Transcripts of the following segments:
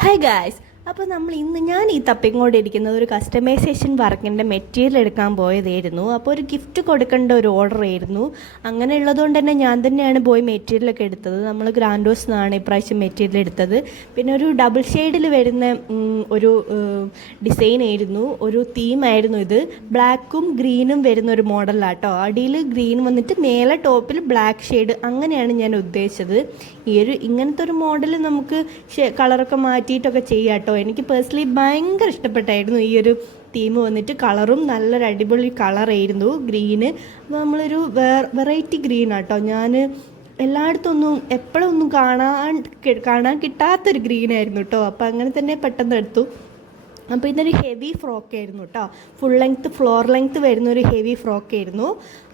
Hi guys, അപ്പോൾ ഞാൻ ഈ തപ്പിക്കൊണ്ടിരിക്കുന്നത് ഒരു കസ്റ്റമൈസേഷൻ വർക്കിൻ്റെ മെറ്റീരിയൽ എടുക്കാൻ പോയതായിരുന്നു. അപ്പോൾ ഒരു ഗിഫ്റ്റ് കൊടുക്കേണ്ട ഒരു ഓർഡർ ആയിരുന്നു. അങ്ങനെ ഉള്ളതുകൊണ്ട് തന്നെ ഞാൻ തന്നെയാണ് പോയി മെറ്റീരിയലൊക്കെ എടുത്തത്. നമ്മൾ ഗ്രാൻഡോസ് എന്നാണ് ഇപ്രാവശ്യം മെറ്റീരിയൽ എടുത്തത്. പിന്നെ ഒരു ഡബിൾ ഷെയ്ഡിൽ വരുന്ന ഒരു ഡിസൈൻ ആയിരുന്നു, ഒരു തീമായിരുന്നു ഇത്. ബ്ലാക്കും ഗ്രീനും വരുന്ന ഒരു മോഡലാട്ടോ. അടിയിൽ ഗ്രീൻ വന്നിട്ട് മേലെ ടോപ്പിൽ ബ്ലാക്ക് ഷെയ്ഡ്, അങ്ങനെയാണ് ഞാൻ ഉദ്ദേശിച്ചത്. ഇങ്ങനത്തെ ഒരു മോഡൽ നമുക്ക് കളറൊക്കെ മാറ്റിയിട്ടൊക്കെ ചെയ്യാം കേട്ടോ. എനിക്ക് പേഴ്സണലി ഭയങ്കര ഇഷ്ടപ്പെട്ടായിരുന്നു ഈ ഒരു തീം വന്നിട്ട്. കളറും നല്ലൊരു അടിപൊളി കളറായിരുന്നു, ഗ്രീന്. അപ്പോൾ നമ്മളൊരു വെറൈറ്റി ഗ്രീനാട്ടോ. ഞാൻ എല്ലായിടത്തൊന്നും എപ്പോഴൊന്നും കാണാൻ കിട്ടാത്തൊരു ഗ്രീനായിരുന്നു കേട്ടോ. അപ്പോൾ അങ്ങനെ തന്നെ പെട്ടെന്ന് എടുത്തു. അപ്പോൾ ഇതൊരു ഹെവി ഫ്രോക്കായിരുന്നു കേട്ടോ. ഫുൾ ലെങ്ത്ത്, ഫ്ലോർ ലെങ്ത്ത് വരുന്ന ഒരു ഹെവി ഫ്രോക്കായിരുന്നു.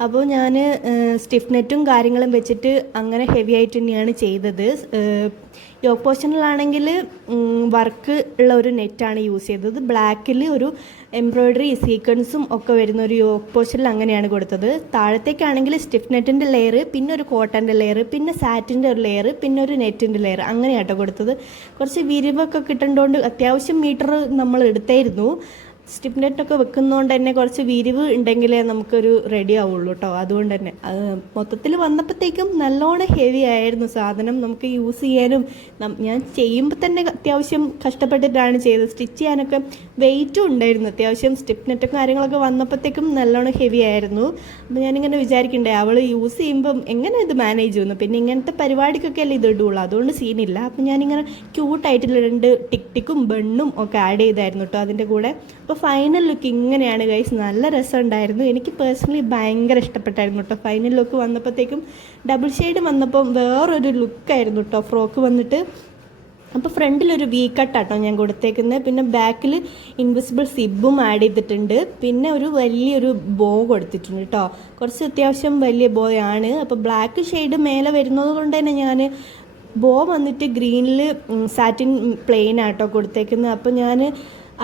അപ്പോൾ ഞാൻ സ്റ്റിഫ് നെറ്റും കാര്യങ്ങളും വെച്ചിട്ട് അങ്ങനെ ഹെവി ആയിട്ട് തന്നെയാണ് ചെയ്തത്. യോക്ക് പോർഷനിലാണെങ്കിൽ വർക്ക് ഉള്ള ഒരു നെറ്റാണ് യൂസ് ചെയ്തത്. ബ്ലാക്കിൽ ഒരു എംബ്രോയ്ഡറി സീക്വൻസും ഒക്കെ വരുന്ന ഒരു യോക്ക് പോർഷനിൽ അങ്ങനെയാണ് കൊടുത്തത്. താഴത്തേക്കാണെങ്കിൽ സ്റ്റിഫ് നെറ്റിൻ്റെ ലെയർ, പിന്നെ ഒരു കോട്ടൻ്റെ ലെയർ, പിന്നെ സാറ്റിൻ്റെ ഒരു ലെയർ, പിന്നെ ഒരു നെറ്റിൻ്റെ ലെയർ, അങ്ങനെയാട്ടോ കൊടുത്തത്. കുറച്ച് വിരിവൊക്കെ കിട്ടേണ്ടതുകൊണ്ട് അത്യാവശ്യം മീറ്റർ നമ്മൾ എടുത്തായിരുന്നു. സ്റ്റിഫ് നെറ്റൊക്കെ വെക്കുന്നതുകൊണ്ട് തന്നെ കുറച്ച് വിരിവ് ഉണ്ടെങ്കിലേ നമുക്കൊരു റെഡി ആവുള്ളൂ കേട്ടോ. അതുകൊണ്ട് തന്നെ മൊത്തത്തിൽ വന്നപ്പോഴത്തേക്കും നല്ലോണം ഹെവി ആയിരുന്നു സാധനം. നമുക്ക് യൂസ് ചെയ്യാനും ഞാൻ ചെയ്യുമ്പോൾ തന്നെ അത്യാവശ്യം കഷ്ടപ്പെട്ടിട്ടാണ് ചെയ്തത്. സ്റ്റിച്ച് ചെയ്യാനൊക്കെ വെയിറ്റും ഉണ്ടായിരുന്നു അത്യാവശ്യം. സ്റ്റിഫ് നെറ്റൊക്കെ കാര്യങ്ങളൊക്കെ വന്നപ്പോഴത്തേക്കും നല്ലോണം ഹെവി ആയിരുന്നു. അപ്പോൾ ഞാനിങ്ങനെ വിചാരിക്കണ്ടേ അവൾ യൂസ് ചെയ്യുമ്പം എങ്ങനെ ഇത് മാനേജ് ചെയ്യുന്നു. പിന്നെ ഇങ്ങനത്തെ പരിപാടിക്കൊക്കെ അല്ലേ ഇത് ഇടുള്ളൂ, അതുകൊണ്ട് സീനില്ല. അപ്പം ഞാനിങ്ങനെ ക്യൂട്ടായിട്ടുള്ള 2 ടിക്കും ബണ്ണും ഒക്കെ ആഡ് ചെയ്തായിരുന്നു കേട്ടോ അതിൻ്റെ കൂടെ. അപ്പോൾ ഫൈനൽ ലുക്ക് ഇങ്ങനെയാണ് ഗൈസ്. നല്ല രസമുണ്ടായിരുന്നു. എനിക്ക് പേഴ്സണലി ഭയങ്കര ഇഷ്ടപ്പെട്ടായിരുന്നു കേട്ടോ. ഫൈനൽ ലുക്ക് വന്നപ്പോഴത്തേക്കും ഡബിൾ ഷെയ്ഡ് വന്നപ്പം വേറൊരു ലുക്കായിരുന്നു കേട്ടോ ഫ്രോക്ക് വന്നിട്ട്. അപ്പോൾ ഫ്രണ്ടിലൊരു വി കട്ടാട്ടോ ഞാൻ കൊടുത്തേക്കുന്നത്. പിന്നെ ബാക്കിൽ ഇൻവിസിബിൾ സിബും ആഡ് ചെയ്തിട്ടുണ്ട്. പിന്നെ ഒരു വലിയൊരു ബോ കൊടുത്തിട്ടുണ്ട് കേട്ടോ. കുറച്ച് അത്യാവശ്യം വലിയ ബോ ആണ്. അപ്പോൾ ബ്ലാക്ക് ഷെയ്ഡ് മേലെ വരുന്നത് കൊണ്ട് തന്നെ ഞാൻ ബോ വന്നിട്ട് ഗ്രീനിൽ സാറ്റിൻ പ്ലെയിൻ ആട്ടോ കൊടുത്തേക്കുന്നത്. അപ്പോൾ ഞാൻ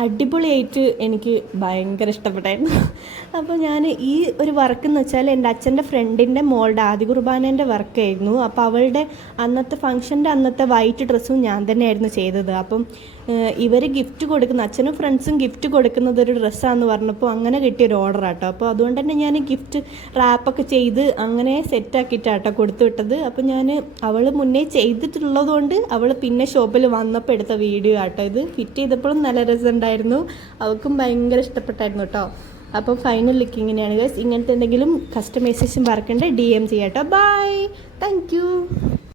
അടിപൊളിയായിട്ട് എനിക്ക് ഭയങ്കര ഇഷ്ടപ്പെട്ടായിരുന്നു. അപ്പോൾ ഞാൻ ഈ ഒരു വർക്ക് എന്ന് വെച്ചാൽ എൻ്റെ അച്ഛൻ്റെ ഫ്രണ്ടിൻ്റെ മോളുടെ ആദ്യ കുർബാനേൻ്റെ വർക്കായിരുന്നു. അപ്പോൾ അവളുടെ അന്നത്തെ ഫംഗ്ഷൻ്റെ അന്നത്തെ വൈറ്റ് ഡ്രസ്സും ഞാൻ തന്നെയായിരുന്നു ചെയ്തത്. അപ്പം ഇവർ ഗിഫ്റ്റ് കൊടുക്കുന്ന, അച്ഛനും ഫ്രണ്ട്സും ഗിഫ്റ്റ് കൊടുക്കുന്നത് ഒരു ഡ്രസ്സാണെന്ന് പറഞ്ഞപ്പോൾ അങ്ങനെ കിട്ടിയൊരു ഓർഡർ ആട്ടോ. അപ്പോൾ അതുകൊണ്ട് തന്നെ ഞാൻ ഗിഫ്റ്റ് റാപ്പൊക്കെ ചെയ്ത് അങ്ങനെ സെറ്റാക്കിയിട്ടാട്ടോ കൊടുത്തു വിട്ടത്. അപ്പോൾ ഞാൻ അവൾ മുന്നേ ചെയ്തിട്ടുള്ളത് കൊണ്ട് അവൾ പിന്നെ ഷോപ്പിൽ വന്നപ്പോൾ എടുത്ത വീഡിയോ ആട്ടോ ഇത്. ഫിറ്റ് ചെയ്തപ്പോഴും നല്ല രസമുണ്ടായിരുന്നു, അവൾക്കും ഭയങ്കര ഇഷ്ടപ്പെട്ടായിരുന്നു കേട്ടോ. അപ്പോൾ ഫൈനൽ ലുക്ക് ഇങ്ങനെയാണ് ഗൈസ്. ഇങ്ങനത്തെ എന്തെങ്കിലും കസ്റ്റമൈസേഷൻ വർക്കുണ്ട് DM ചെയ്യാം കേട്ടോ. Bye, thank U.